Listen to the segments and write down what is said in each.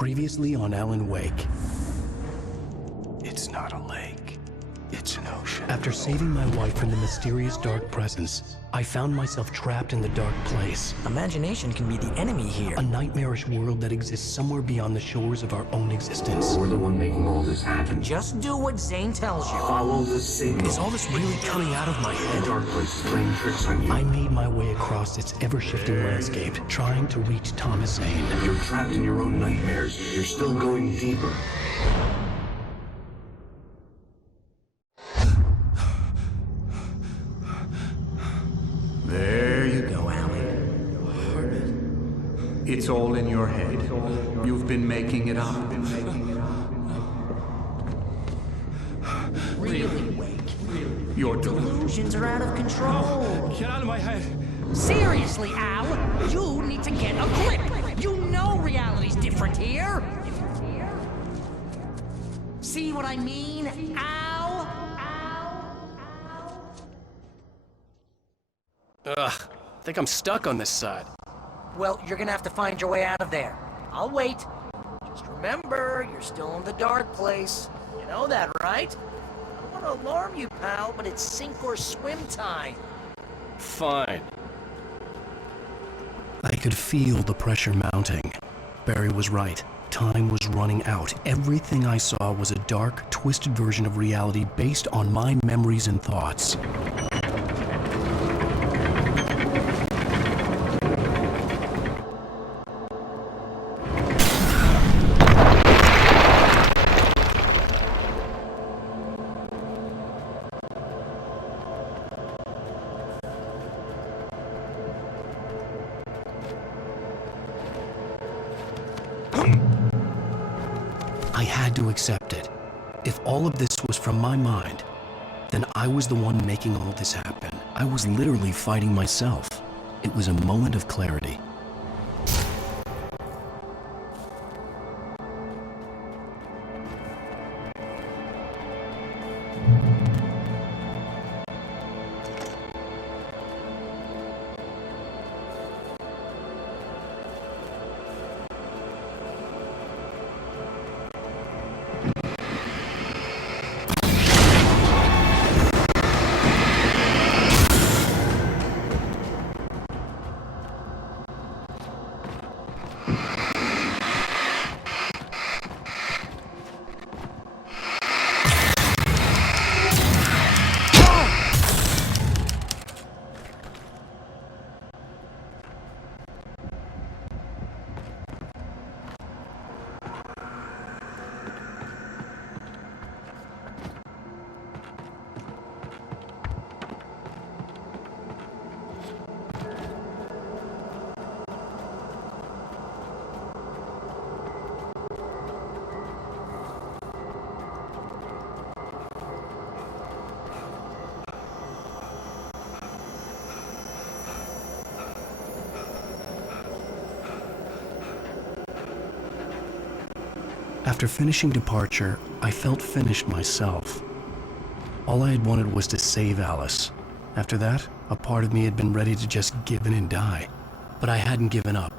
Previously on Alan Wake. It's not a lake. It's an ocean. After saving my wife from the mysterious dark presence, I found myself trapped in the dark place. Imagination can be the enemy here. A nightmarish world that exists somewhere beyond the shores of our own existence. We're the one making all this happen. Just do what Zane tells you. Follow the signal. Is all this really coming out of my head? The dark place is playing tricks on you. I made my way across its ever-shifting landscape, trying to reach Thomas Zane. You're trapped in your own nightmares. You're still going deeper. There you go, Alan. It's all in your head. You've been making it up. Really, Wake. Your Delusions are out of control. Get out of my head. Seriously, Al, you need to get a grip. You know reality's different here. See what I mean, Al? Ugh, I think I'm stuck on this side. Well, you're gonna have to find your way out of there. I'll wait. Just remember, you're still in the dark place. You know that, right? I don't want to alarm you, pal, but it's sink or swim time. Fine. I could feel the pressure mounting. Barry was right. Time was running out. Everything I saw was a dark, twisted version of reality based on my memories and thoughts. I had to accept it. If all of this was from my mind, then I was the one making all this happen. I was literally fighting myself. It was a moment of clarity. After finishing Departure, I felt finished myself. All I had wanted was to save Alice. After that, a part of me had been ready to just give in and die. But I hadn't given up.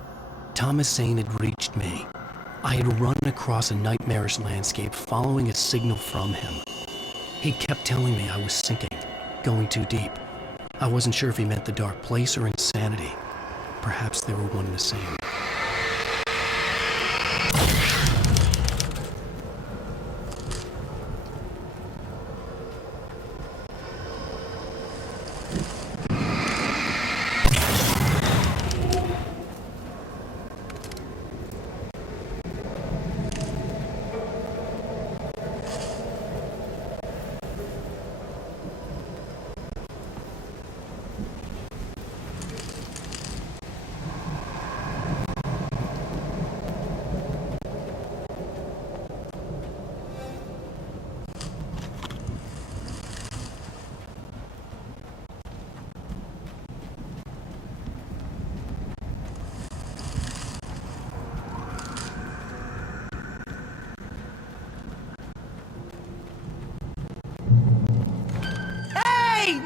Thomas Zane had reached me. I had run across a nightmarish landscape following a signal from him. He kept telling me I was sinking, going too deep. I wasn't sure if he meant the dark place or insanity. Perhaps they were one and the same.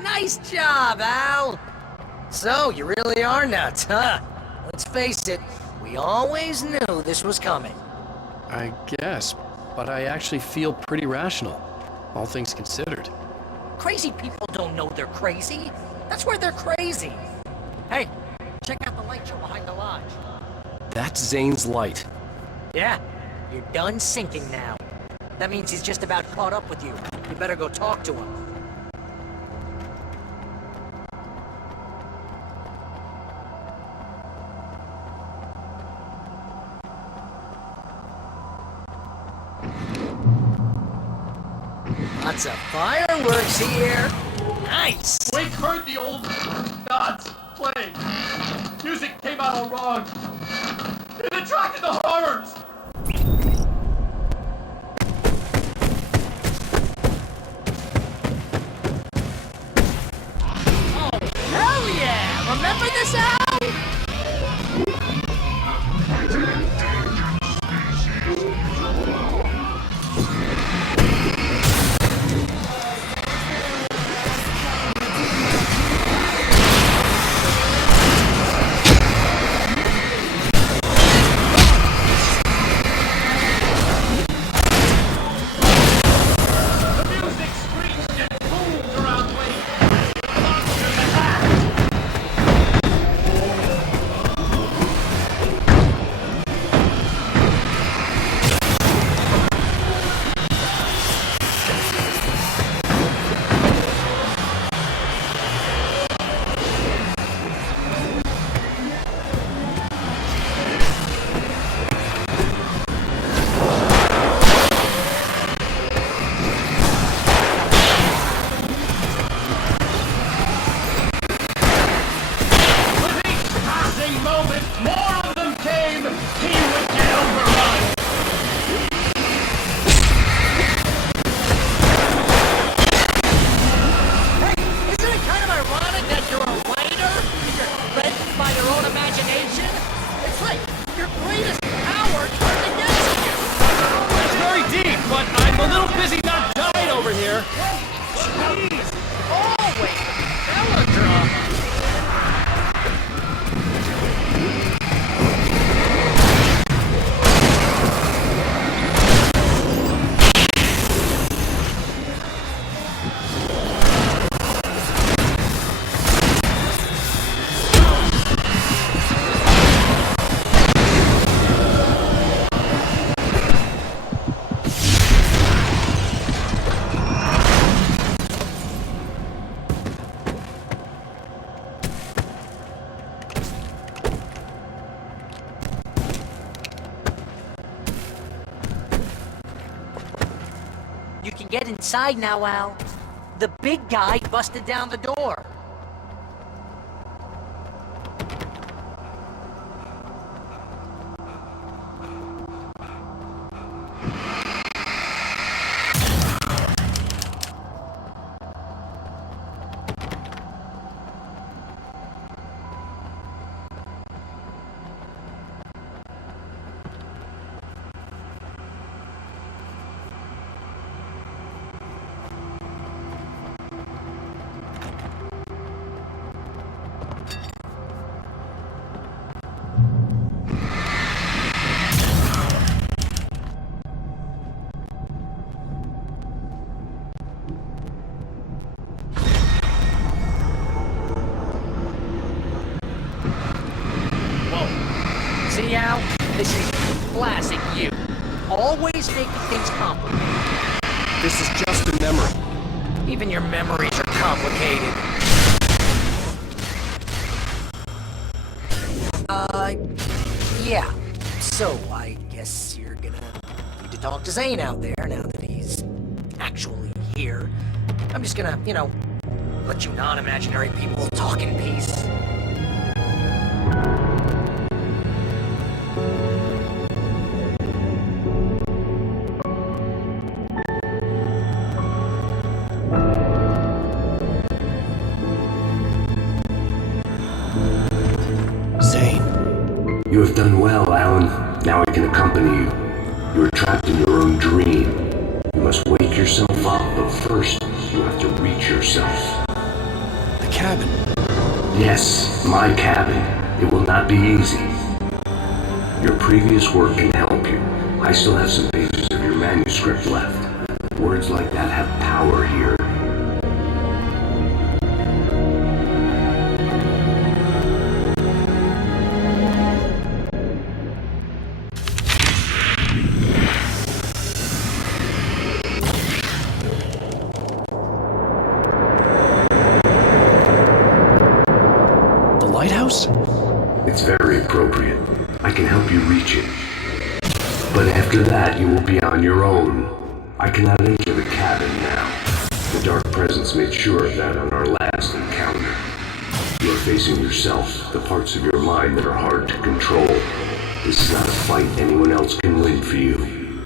Nice job, Al! So, you really are nuts, huh? Let's face it, we always knew this was coming. I guess, but I actually feel pretty rational, all things considered. Crazy people don't know they're crazy. That's where they're crazy. Hey, check out the light show behind the lodge. That's Zane's light. Yeah, you're done sinking now. That means he's just about caught up with you. You better go talk to him. Lots of fireworks here. Nice. Wake heard the old gods playing. Music came out all wrong. It attracted the horrors. Oh, hell yeah! Remember this, Al? You can get inside now, Al. The big guy busted down the door. See, Al? This is classic you. Always making things complicated. This is just a memory. Even your memories are complicated. Yeah. So, I guess you're gonna need to talk to Zane out there now that he's actually here. I'm just gonna, let you non-imaginary people talk in peace. You have done well, Alan. Now I can accompany you. You are trapped in your own dream. You must wake yourself up, but first, you have to reach yourself. The cabin. Yes, my cabin. It will not be easy. Your previous work can help you. I still have some pages of your manuscript left. Words like that have power here. The lighthouse? It's very appropriate. I can help you reach it. But after that, you will be on your own. I cannot enter the cabin now. The Dark Presence made sure of that on our last encounter. You are facing yourself, the parts of your mind that are hard to control. This is not a fight anyone else can win for you.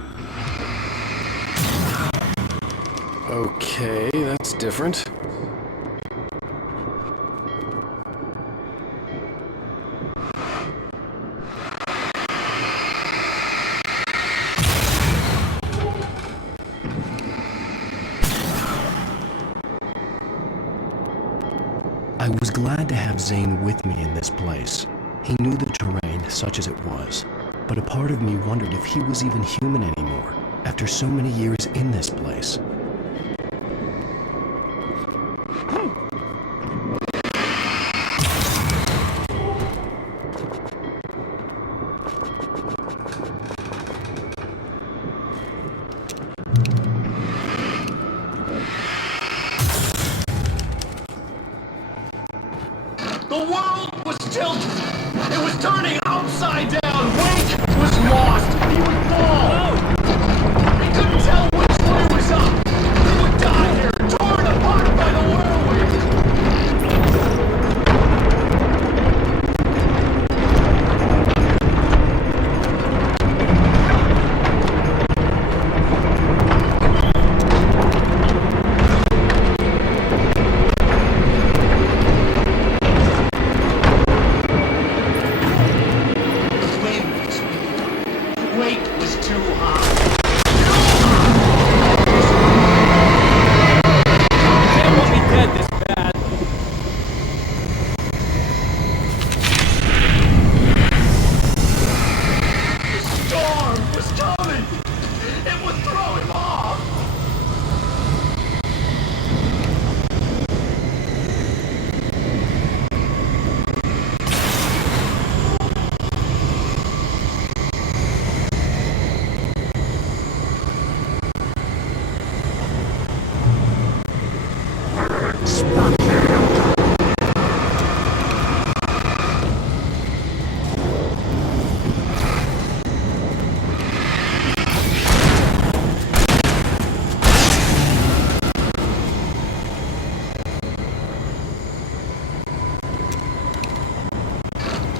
Okay, that's different. I was glad to have Zane with me in this place. He knew the terrain, such as it was, but a part of me wondered if he was even human anymore, after so many years in this place. The world was tilted. It was turning upside down. Wake was lost. He would fall. He couldn't tell which way was up. He would die here, torn apart by the whirlwind. Weight was too high. Can't want me dead this bad. The storm was coming. It would throw him off.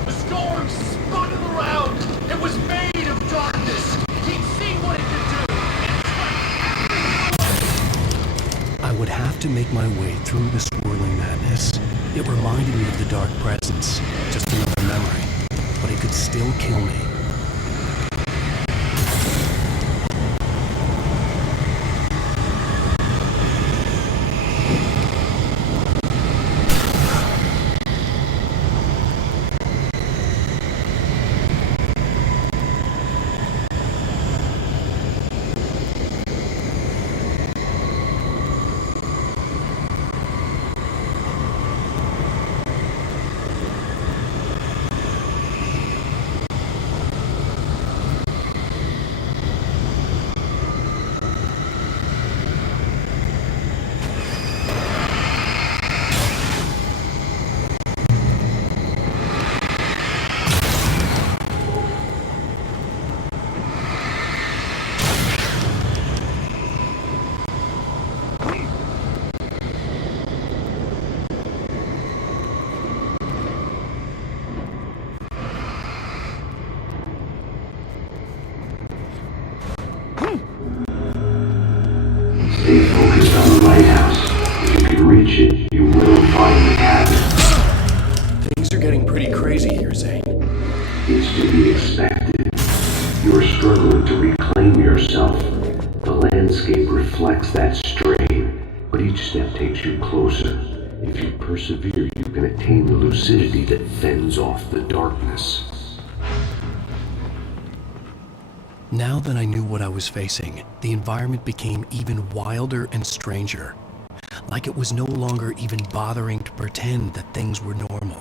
The storm spun him around. It was made of darkness. He'd seen what it could do. It swept everything away. I would have to make my way through the swirling madness. It reminded me of the Dark Presence, just another memory, but it could still kill me. Stay focused on the lighthouse. If you can reach it, you will find the cabin. Things are getting pretty crazy here, Zane. It's to be expected. You are struggling to reclaim yourself. The landscape reflects that strain, but each step takes you closer. If you persevere, you can attain the lucidity that fends off the darkness. Now that I knew what I was facing, the environment became even wilder and stranger. Like it was no longer even bothering to pretend that things were normal.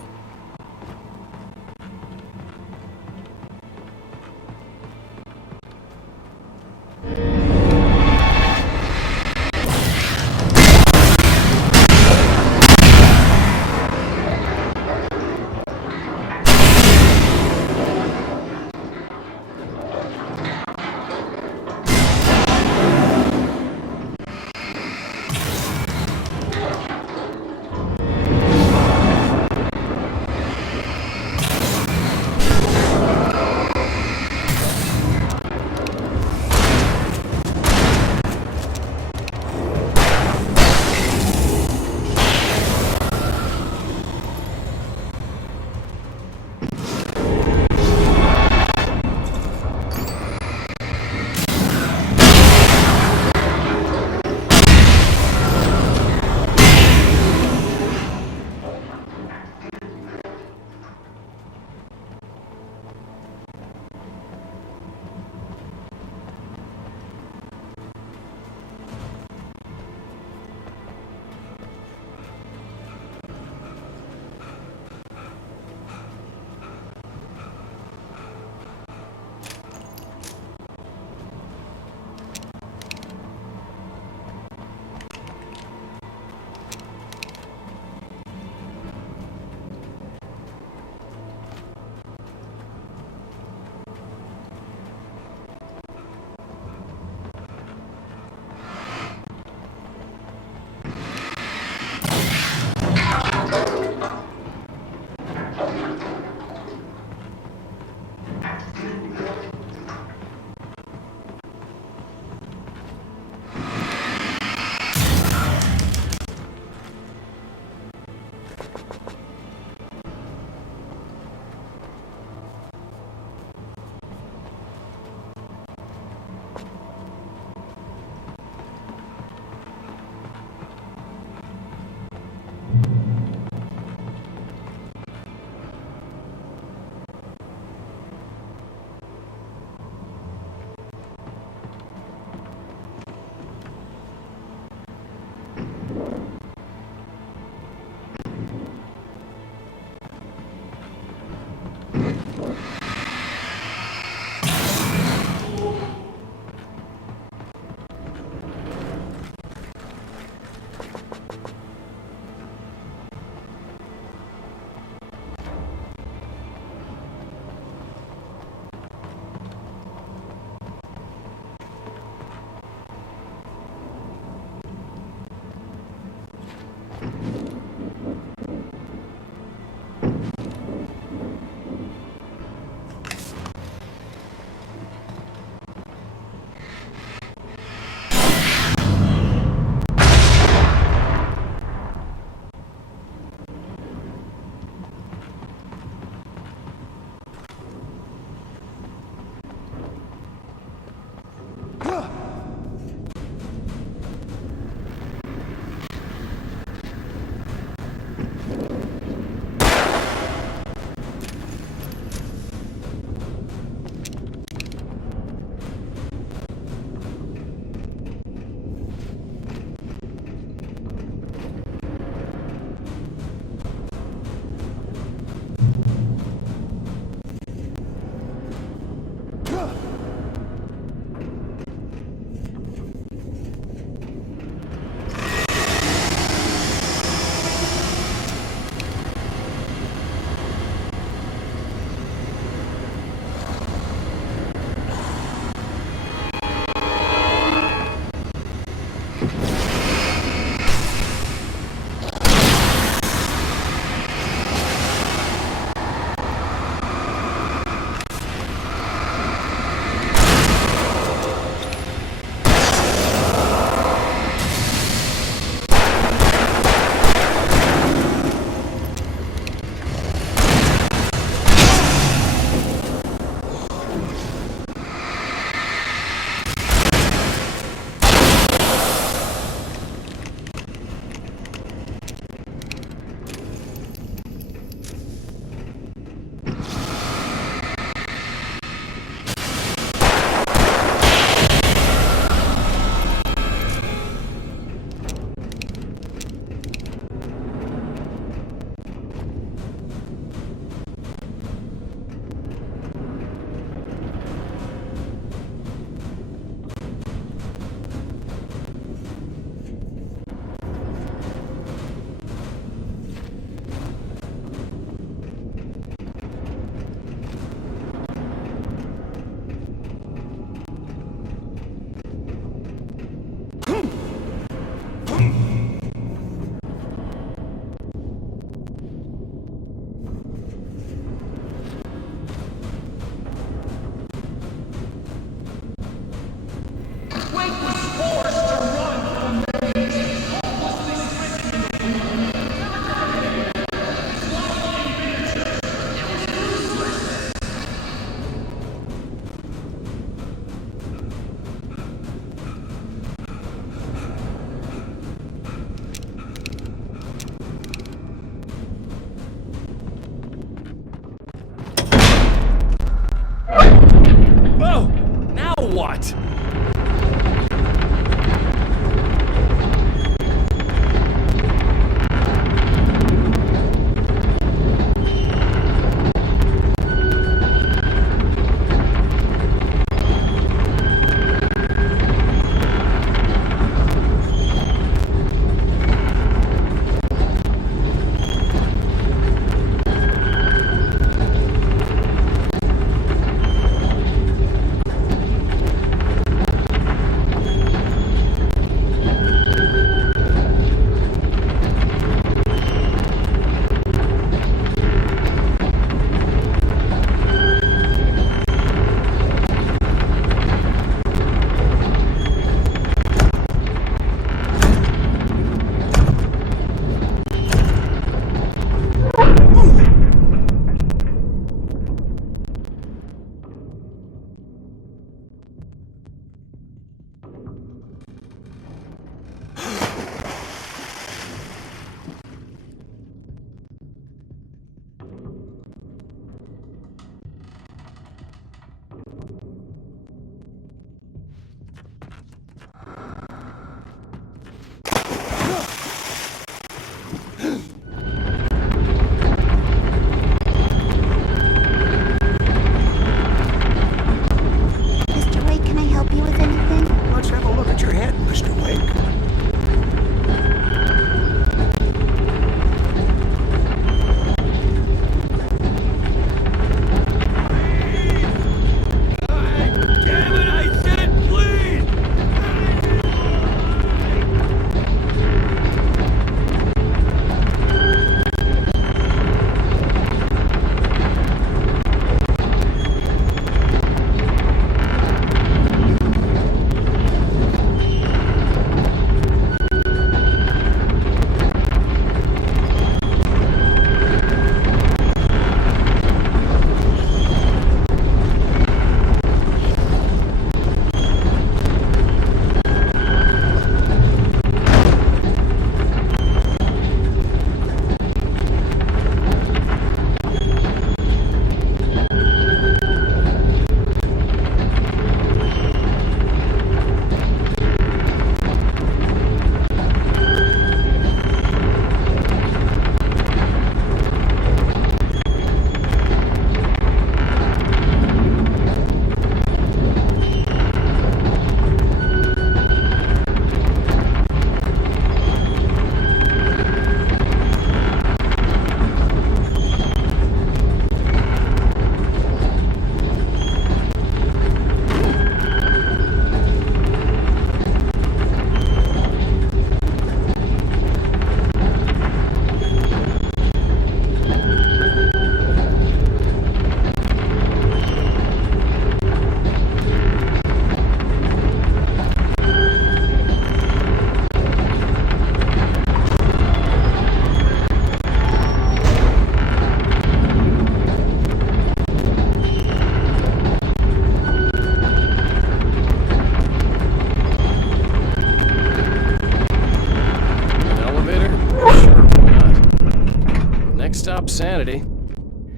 sanity.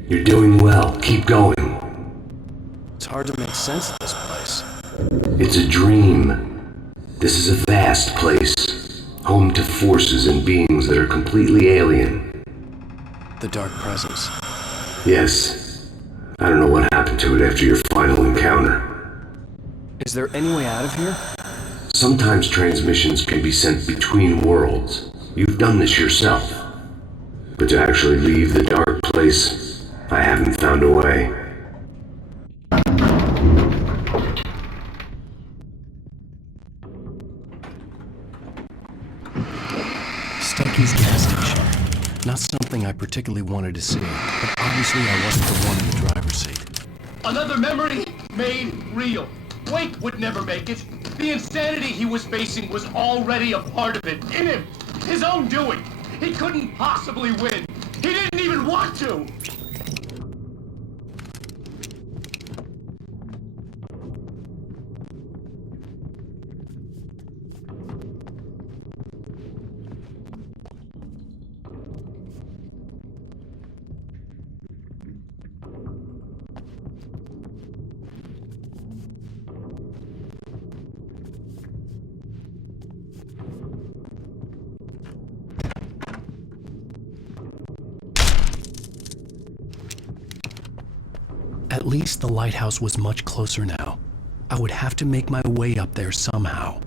You're doing well. Keep going. It's hard to make sense of this place. It's a dream. This is a vast place, home to forces and beings that are completely alien. The Dark Presence. Yes. I don't know what happened to it after your final encounter. Is there any way out of here? Sometimes transmissions can be sent between worlds. You've done this yourself. But to actually leave the dark place, I haven't found a way. Stucky's gas station. Not something I particularly wanted to see, but obviously I wasn't the one in the driver's seat. Another memory made real. Wake would never make it. The insanity he was facing was already a part of it, in him. His own doing. He couldn't possibly win. He didn't even want to. At least the lighthouse was much closer now. I would have to make my way up there somehow.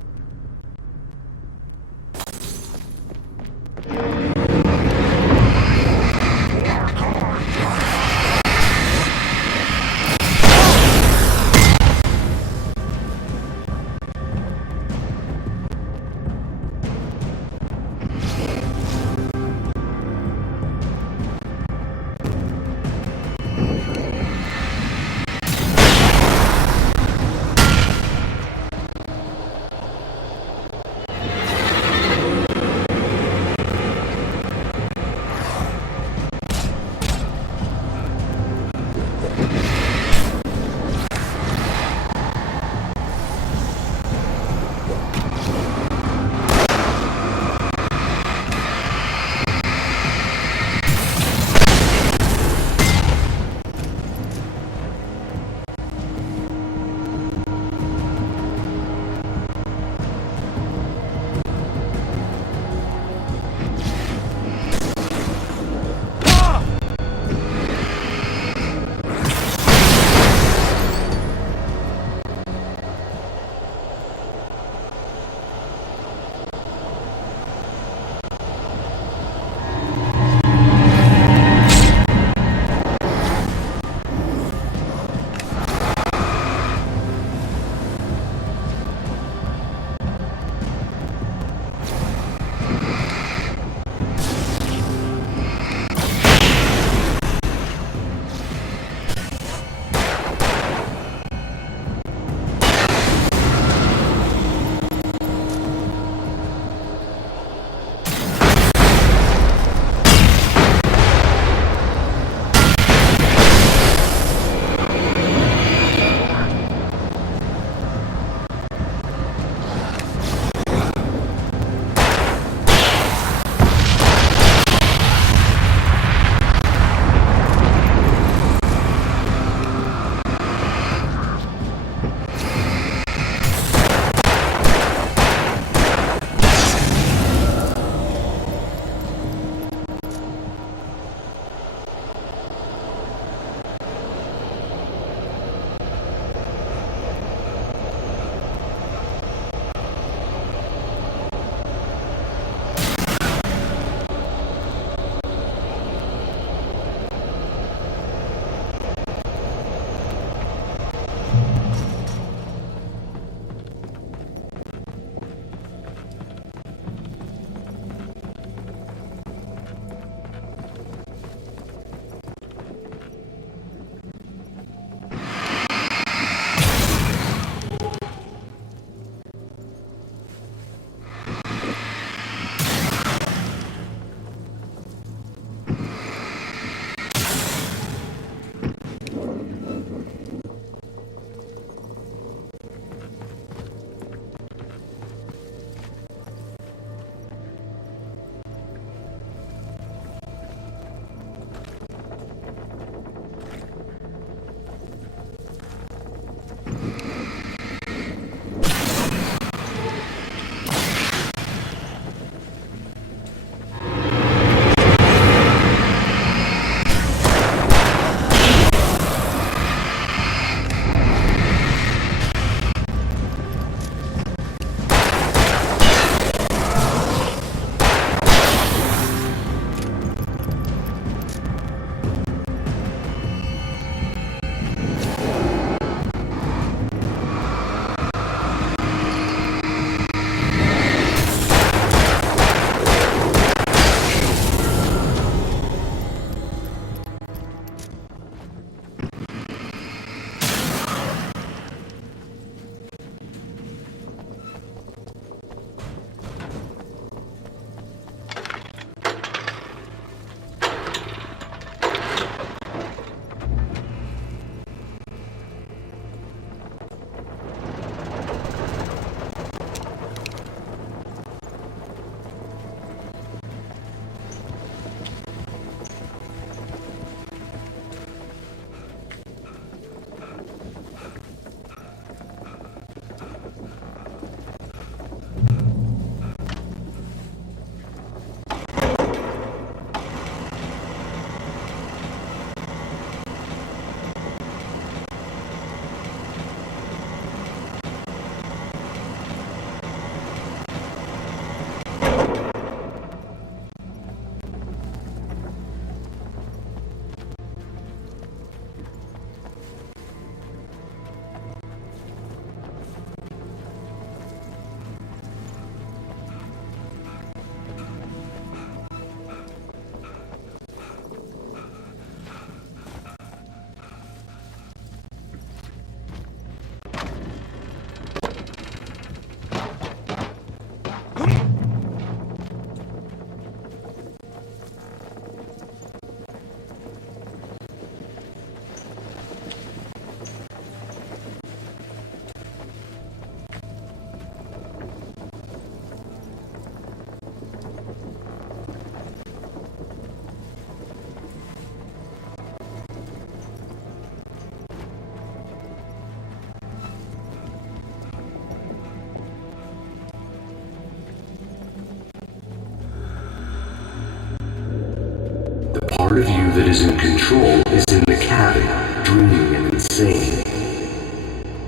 that is in control is in the cabin, dreaming and insane.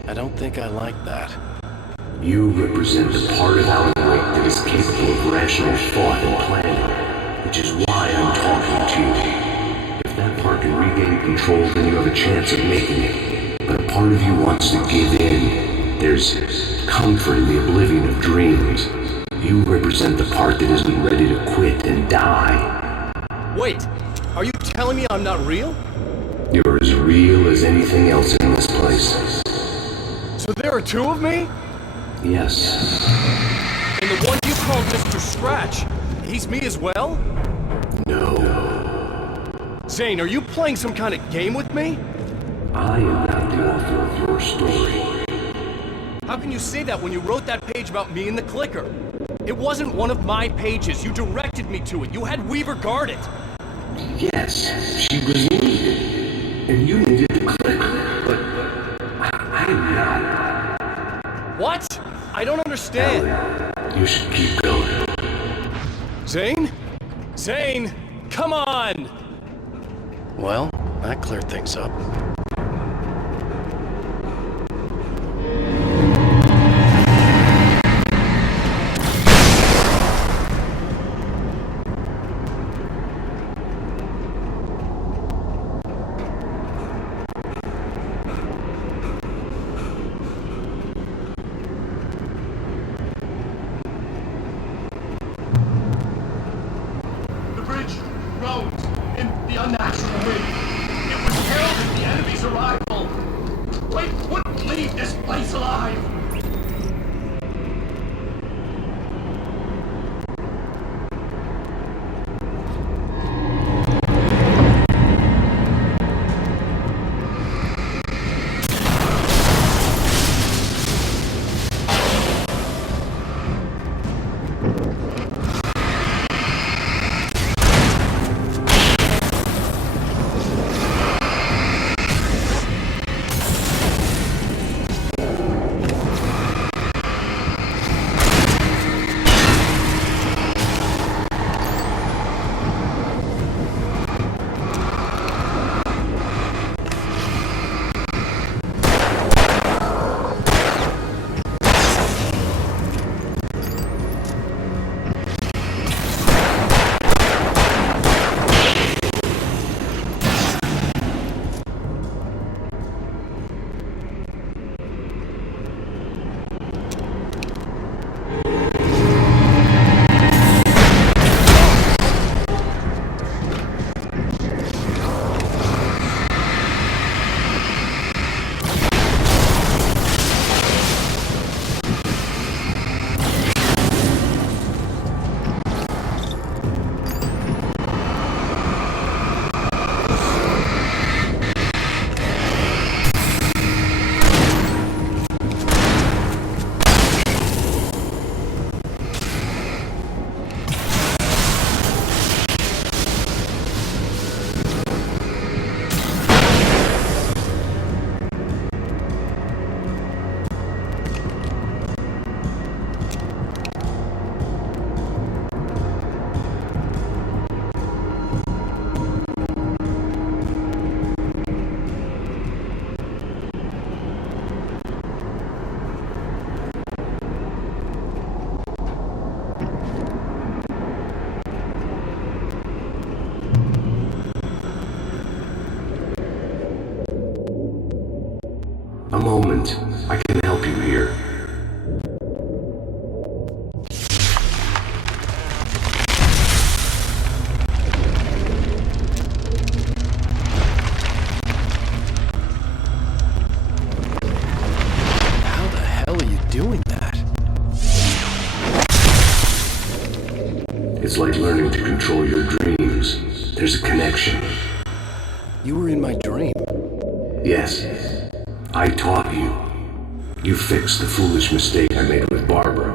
I don't think I like that. You represent the part of Alan Wake that is capable of rational thought and planning, which is why I'm talking to you. If that part can regain control, then you have a chance of making it. But a part of you wants to give in. There's comfort in the oblivion of dreams. You represent the part that isn't ready to quit and die. Wait, are you telling me I'm not real? You're as real as anything else in this place. So there are two of me? Yes. And the one you called Mr. Scratch, he's me as well? No. Zane, are you playing some kind of game with me? I am not the author of your story. How can you say that when you wrote that page about me and the clicker? It wasn't one of my pages. You directed me to it. You had Weaver guard it. Yes, she was needed. And you needed the clicker. But I am not. What? I don't understand. Ellie, you should keep going. Zane? Zane! Come on! Well, that cleared things up. The bridge groaned in the unnatural wind. It was heralding the enemy's arrival. Wake wouldn't leave this place alive. A moment. I can help you here. How the hell are you doing that? It's like learning to control your dreams. There's a connection. You were in my dream. Yes. I taught you. You fixed the foolish mistake I made with Barbara.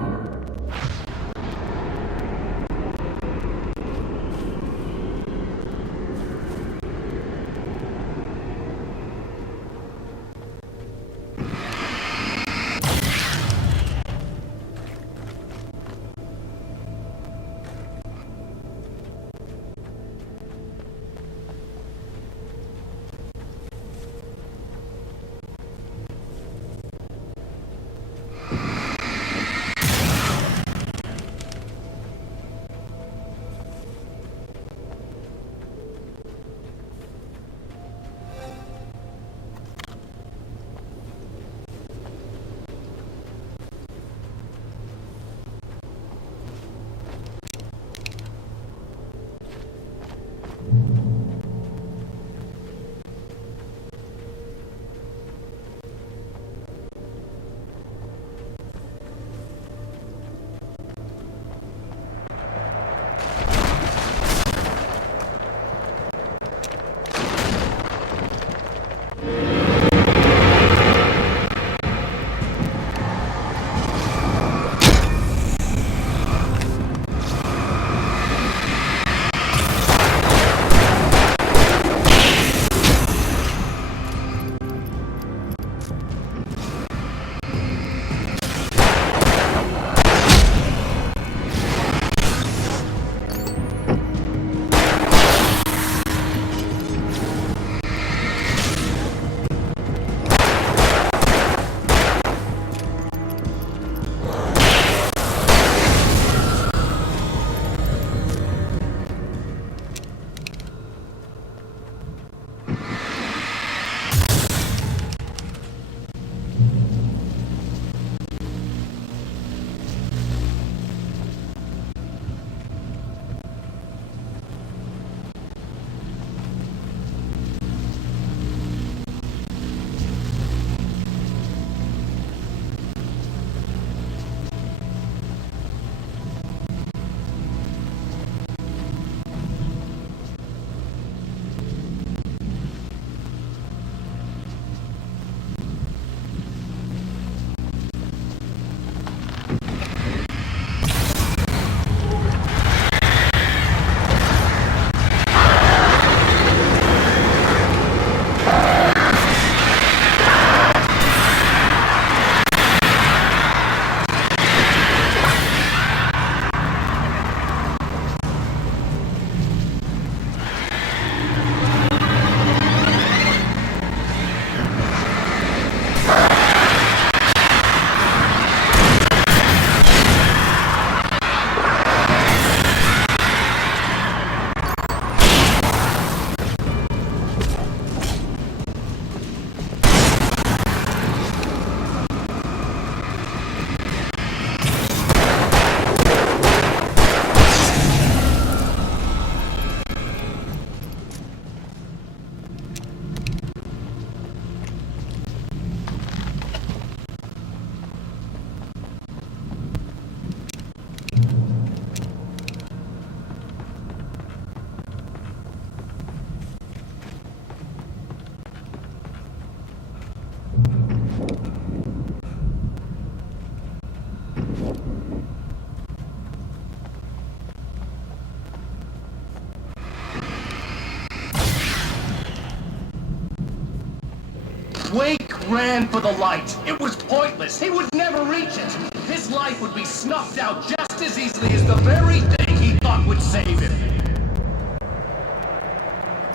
Wake ran for the light. It was pointless. He would never reach it. His life would be snuffed out just as easily as the very thing he thought would save him.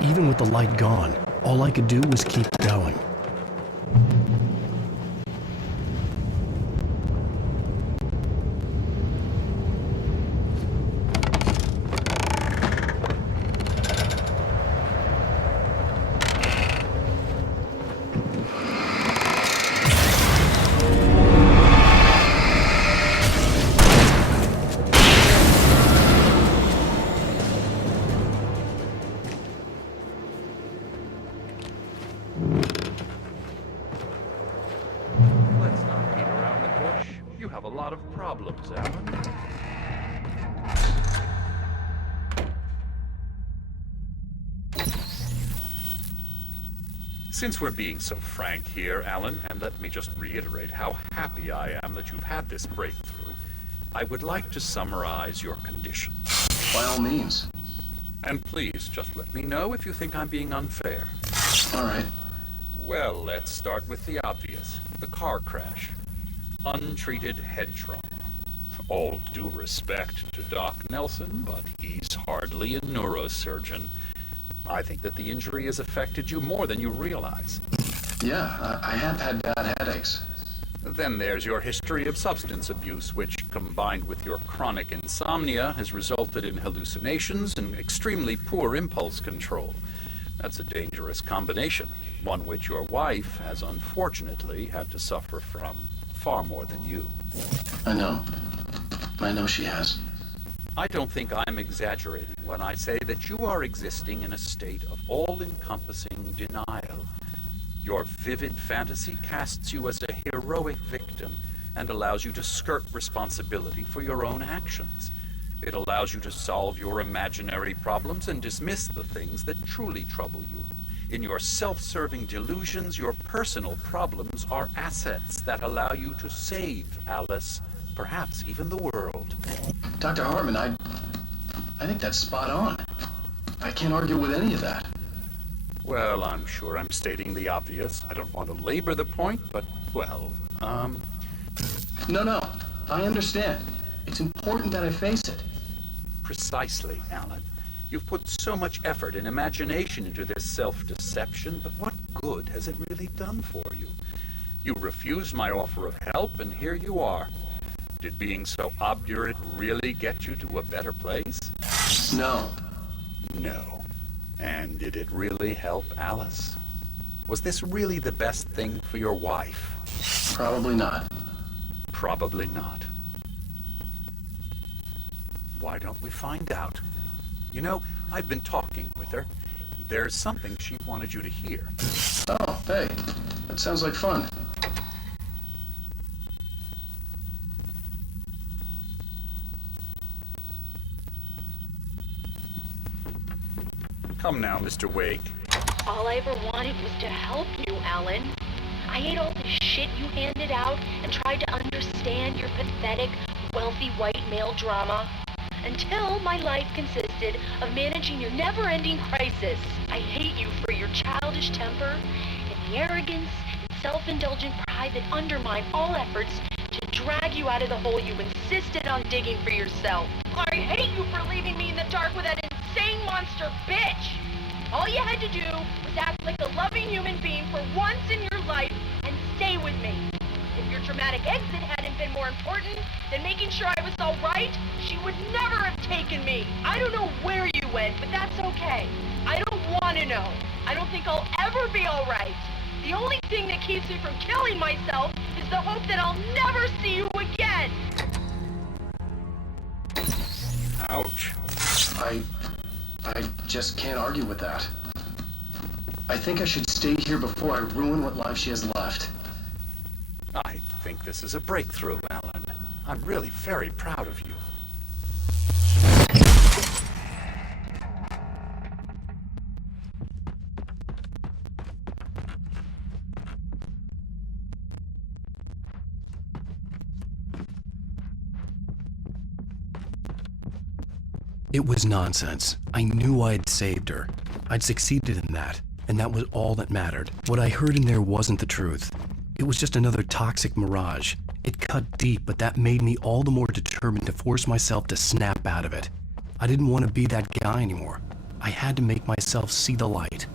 Even with the light gone, all I could do was keep going. Let's not beat around the bush. You have a lot of problems, Alan. Since we're being so frank here, Alan, and let me just reiterate how happy I am that you've had this breakthrough, I would like to summarize your condition. By all means. And please, just let me know if you think I'm being unfair. All right. Well, let's start with the obvious. The car crash. Untreated head trauma. All due respect to Doc Nelson, but he's hardly a neurosurgeon. I think that the injury has affected you more than you realize. Yeah, I have had bad headaches. Then there's your history of substance abuse, which, combined with your chronic insomnia, has resulted in hallucinations and extremely poor impulse control. That's a dangerous combination, one which your wife has unfortunately had to suffer from far more than you. I know. I know she has. I don't think I'm exaggerating when I say that you are existing in a state of all-encompassing denial. Your vivid fantasy casts you as a heroic victim and allows you to skirt responsibility for your own actions. It allows you to solve your imaginary problems and dismiss the things that truly trouble you. In your self-serving delusions, your personal problems are assets that allow you to save Alice, perhaps even the world. Dr. Hartman, I think that's spot on. I can't argue with any of that. Well, I'm sure I'm stating the obvious. I don't want to labor the point, but, well, No, I understand. It's important that I face it. Precisely, Alan. You've put so much effort and imagination into this self-deception, but what good has it really done for you? You refused my offer of help, and here you are. Did being so obdurate really get you to a better place? No. No. And did it really help Alice? Was this really the best thing for your wife? Probably not. Probably not. Why don't we find out? You know, I've been talking with her. There's something she wanted you to hear. Oh, hey. That sounds like fun. Come now, Mr. Wake. All I ever wanted was to help you, Alan. I ate all the shit you handed out and tried to understand your pathetic, wealthy white male drama. Until my life consisted of managing your never-ending crisis. I hate you for your childish temper and the arrogance and self-indulgent pride that undermine all efforts to drag you out of the hole you insisted on digging for yourself. I hate you for leaving me in the dark with that insane monster bitch! All you had to do was act like a loving human being for once in your life and stay with me. If your traumatic exit hadn't been more important than making sure I was all right, she would never have taken me. I don't know where you went, but that's okay. I don't want to know. I don't think I'll ever be all right. The only thing that keeps me from killing myself is the hope that I'll never see you again. Ouch. I just can't argue with that. I think I should stay here before I ruin what life she has left. I think this is a breakthrough, Alan. I'm really very proud of you. It was nonsense. I knew I'd saved her. I'd succeeded in that. and that was all that mattered. What I heard in there wasn't the truth. It was just another toxic mirage. It cut deep, but that made me all the more determined to force myself to snap out of it. I didn't want to be that guy anymore. I had to make myself see the light.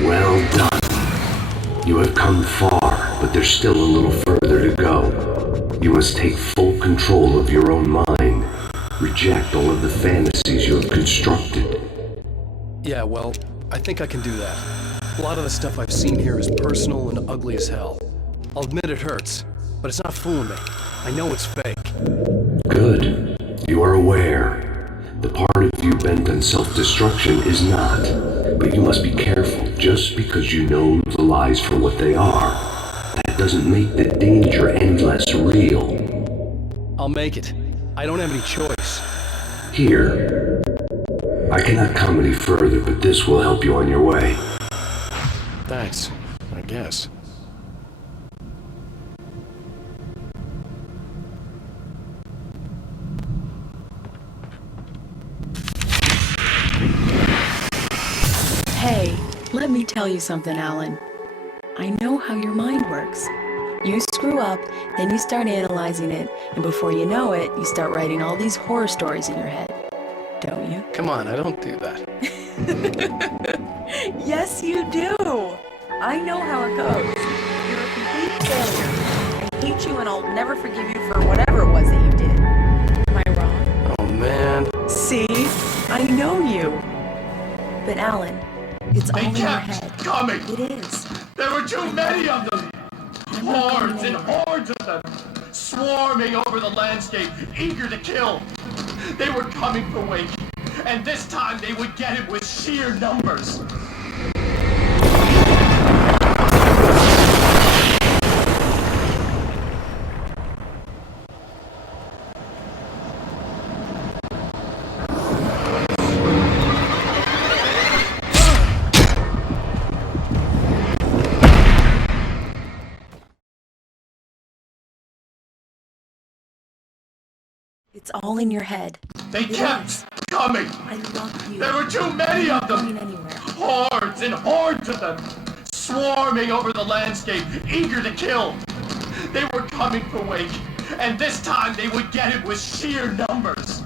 Well done. You have come far, but there's still a little further to go. You must take full control of your own mind. Reject all of the fantasies you have constructed. Yeah, well, I think I can do that. A lot of the stuff I've seen here is personal and ugly as hell. I'll admit it hurts, but it's not fooling me. I know it's fake. Good. You are aware. The part of you bent on self-destruction is not. But you must be careful. Just because you know the lies for what they are, that doesn't make the danger any less real. I'll make it. I don't have any choice. Here. I cannot come any further, but this will help you on your way. Thanks, I guess. Hey, let me tell you something, Alan. I know how your mind works. You screw up, then you start analyzing it, and before you know it, you start writing all these horror stories in your head. Don't you? Come on, I don't do that. Yes, you do. I know how it goes. You're a complete failure. I hate you and I'll never forgive you for whatever it was that you did. Am I wrong? Oh, man. See? I know you. But Alan, it's all They in your kept head. coming. It is. There were too many of them. I'm not Hordes going and anywhere. hordes of them, swarming over the landscape, eager to kill. They were coming for Wake, and this time they would get him with sheer numbers. It's all in your head. They kept coming. I love you. There were too many of I'm not going them. anywhere. Hordes and hordes of them, swarming over the landscape, eager to kill. They were coming for Wake, and this time they would get him with sheer numbers.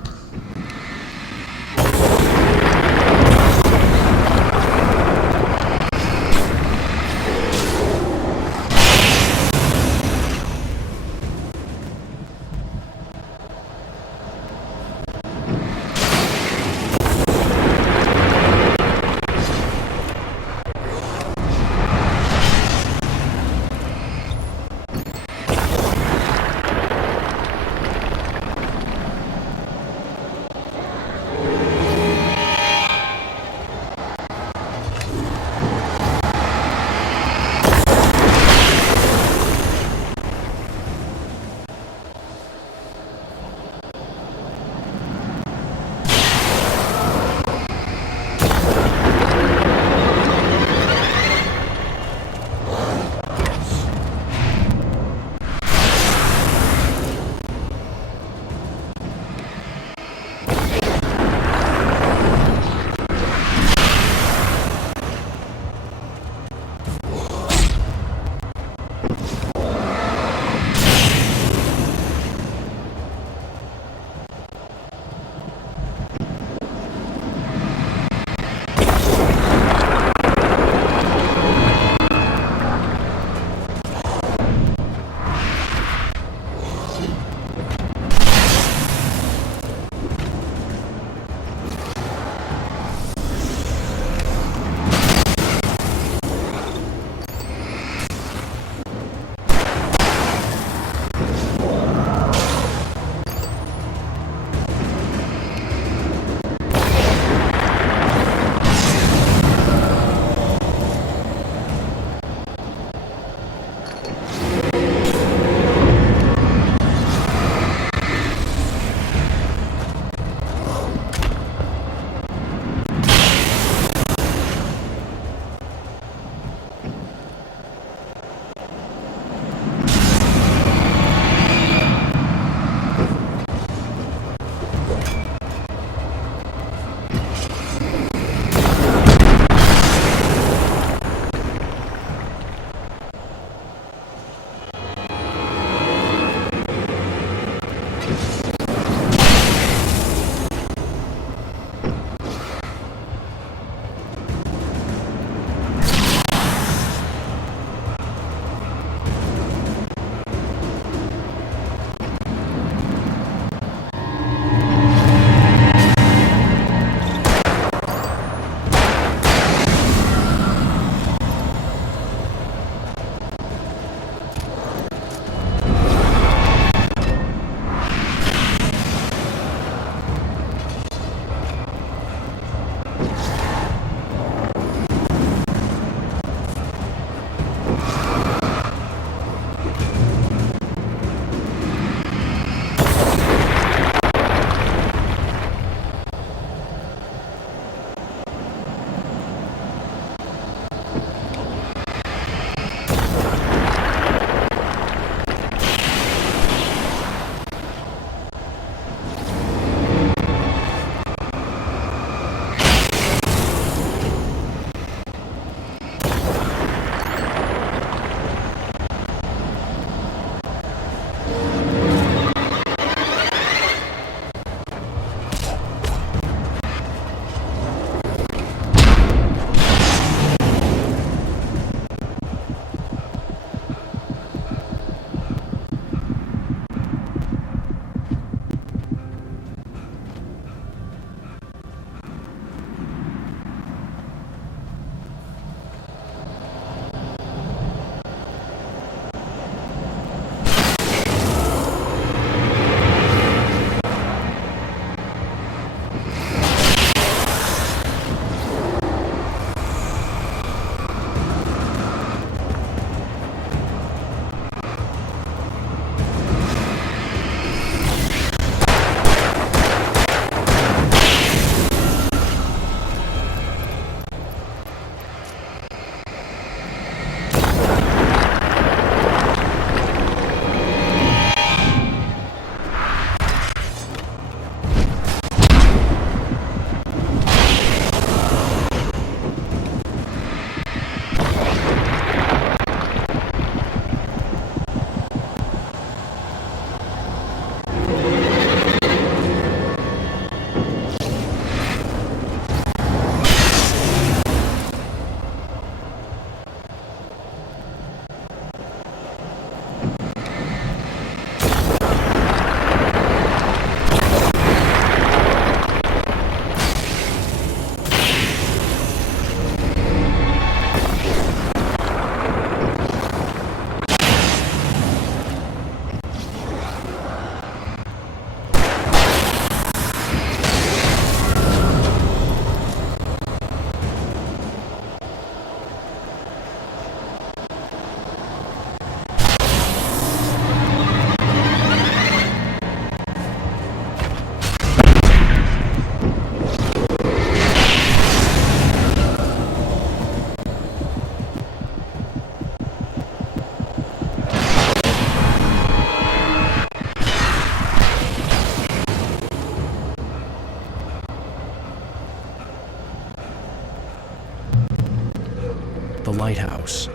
house.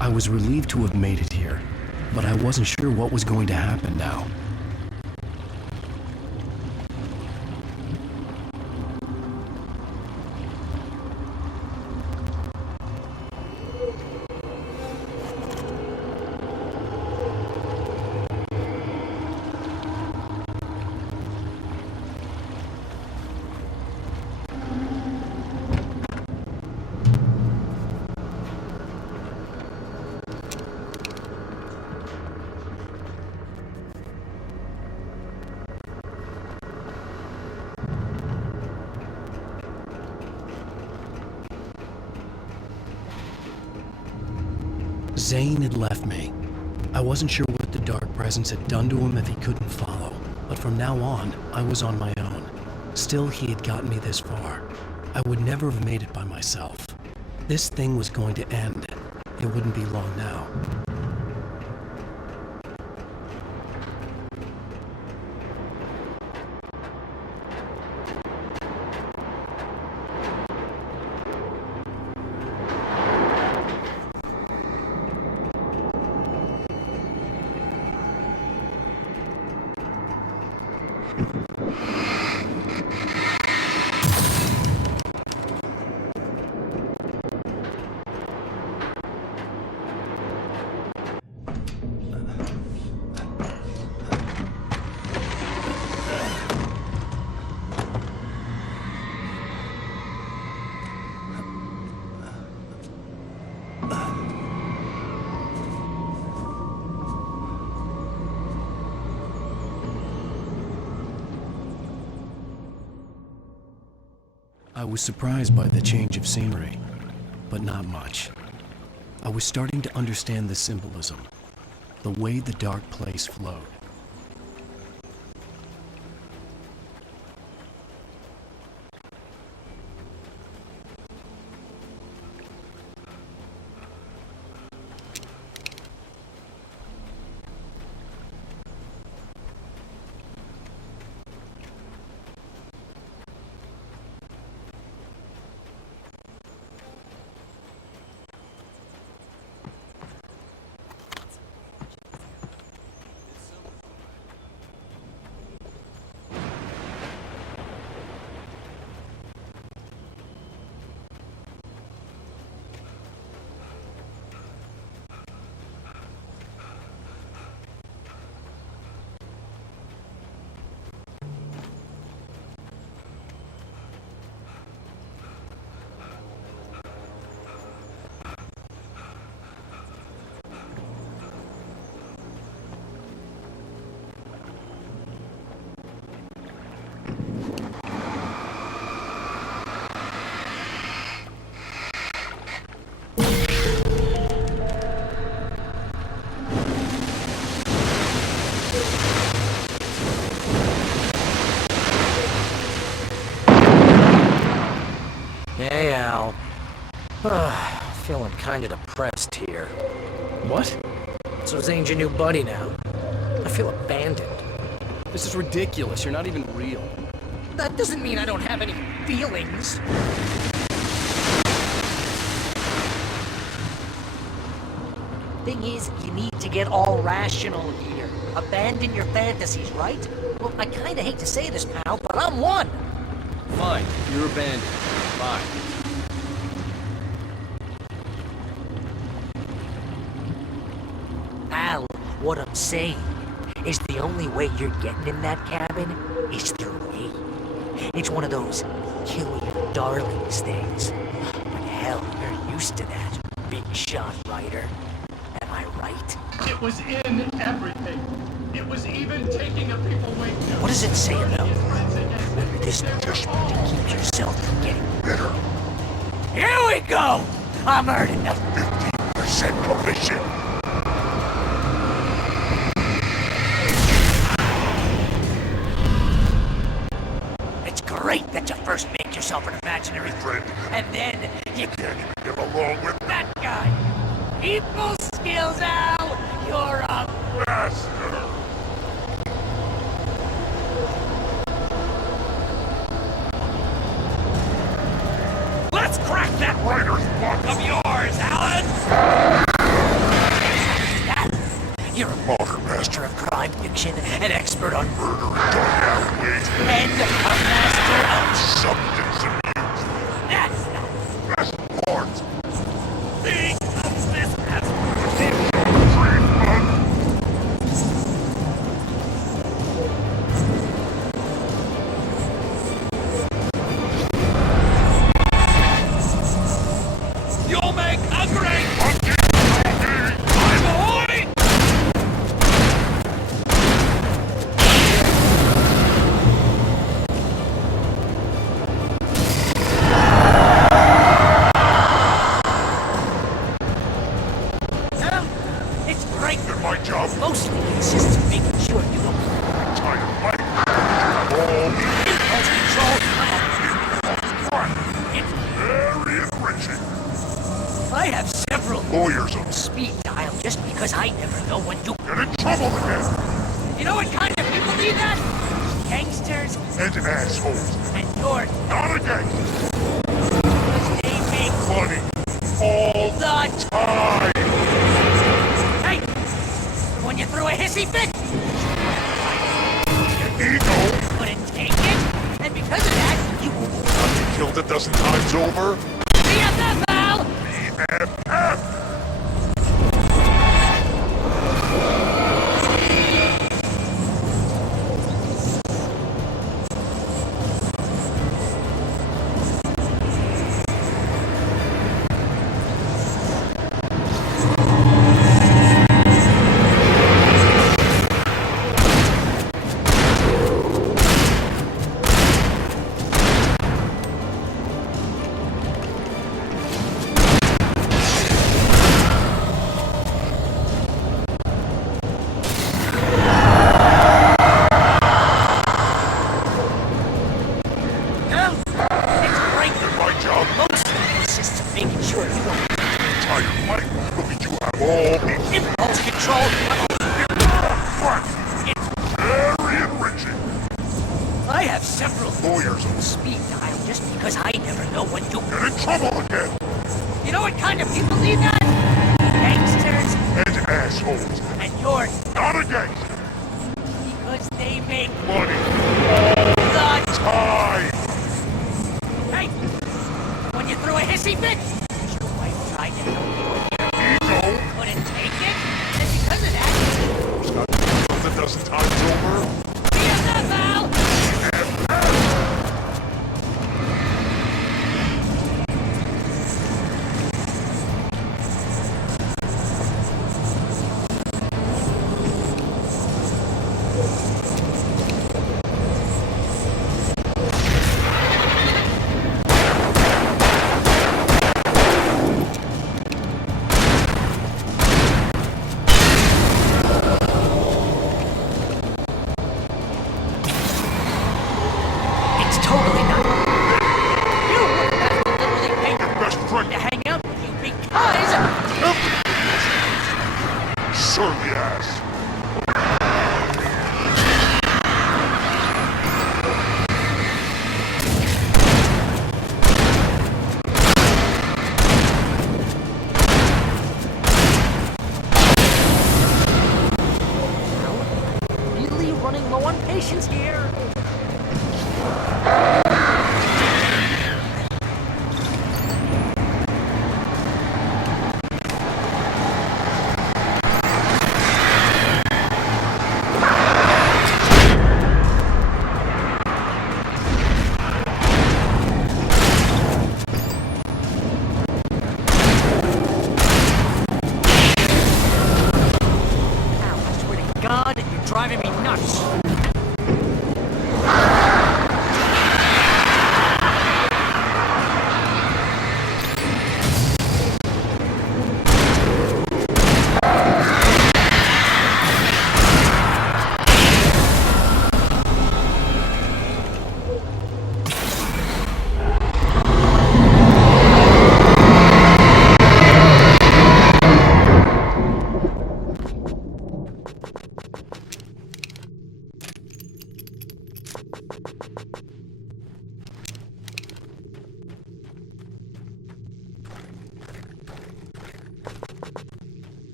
I was relieved to have made it here, but I wasn't sure what was going to happen now. Zane had left me. I wasn't sure what the dark presence had done to him if he couldn't follow, but from now on, I was on my own. Still, he had gotten me this far. I would never have made it by myself. This thing was going to end. It wouldn't be long now. I was surprised by the change of scenery, but not much. I was starting to understand the symbolism, the way the dark place flowed. Hey, Al. Feeling kinda depressed here. What? So Zane's your new buddy now. I feel abandoned. This is ridiculous. You're not even real. That doesn't mean I don't have any feelings. Thing is, you need to get all rational here. Abandon your fantasies, right? Well, I kinda hate to say this, pal, but I'm one. Fine. You're abandoned. Fine. Al, what I'm saying is the only way you're getting in that cabin is through me. It's one of those kill your darlings things. But hell, you're used to that, big shot writer. Am I right? It was in everything. It was even taking a people wing. What does it say about this nourishment to keep yourself from getting bitter? Here we go! I'm earning the 15% commission. It's great that you first make yourself an imaginary friend, and then you can't even get along with that guy. People skills, Al! You're a master! Let's crack that writer's block of yours, Alan! You're a master of crime fiction, an expert on murder, Wait. and a master of Substance abuse. that's Best part. the this has You'll make a great my boy! Well, it's great. Did my job. Mostly consists of making sure you don't Tired of fighting. All impulse control. It's very enriching. I have several Lawyers on speed dial just because I never know when to. get in trouble again. You know what kind of people need that? Gangsters And assholes. and you're Not a gangster. they make Money. All the time. hey. When you threw a hissy fit, Ego. couldn't take it, and because of that, you Want to killed a dozen times over? BFF, Al! BFF. Al, it's great. Did my job. Mostly consists of making sure you don't Tired of fighting. Look at you have all the impulse control. front. It's very enriching. I have several Lawyers on speed dial just because I never know when to. get in trouble again. You know what kind of people need that? Gangsters And assholes. and you're Not a gangster. because they make Money. the Time. hey. When you threw a hissy fit, your wife tried to help you again. Ego. Couldn't take it, and because of that, Killed a dozen times over? BFF, Al! It's totally not. You have to literally pay Best friend. to hang out with you because Surly ass. really running low on patience here. Ow, I swear to God, you're driving me nuts.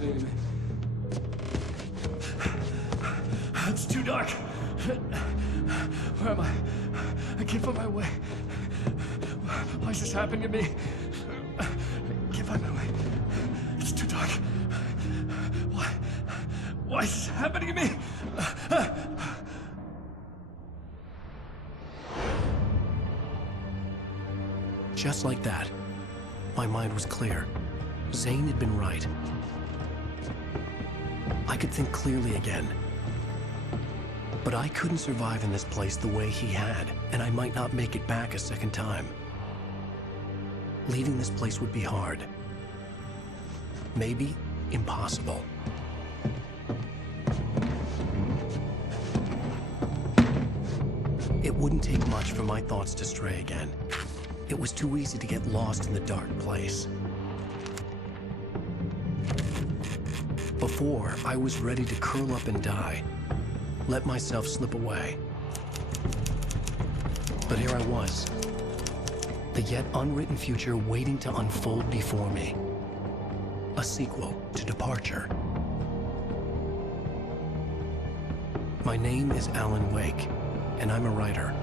happening to me? It's too dark. Where am I? I can't find my way. Why is this happening to me? I can't find my way. It's too dark. Why is this happening to me? Just like that, my mind was clear. Zane had been right. I could think clearly again. But I couldn't survive in this place the way he had, and I might not make it back a second time. Leaving this place would be hard. Maybe impossible. It wouldn't take much for my thoughts to stray again. It was too easy to get lost in the dark place. Before, I was ready to curl up and die. Let myself slip away. But here I was. The yet unwritten future waiting to unfold before me. A sequel to Departure. My name is Alan Wake, and I'm a writer.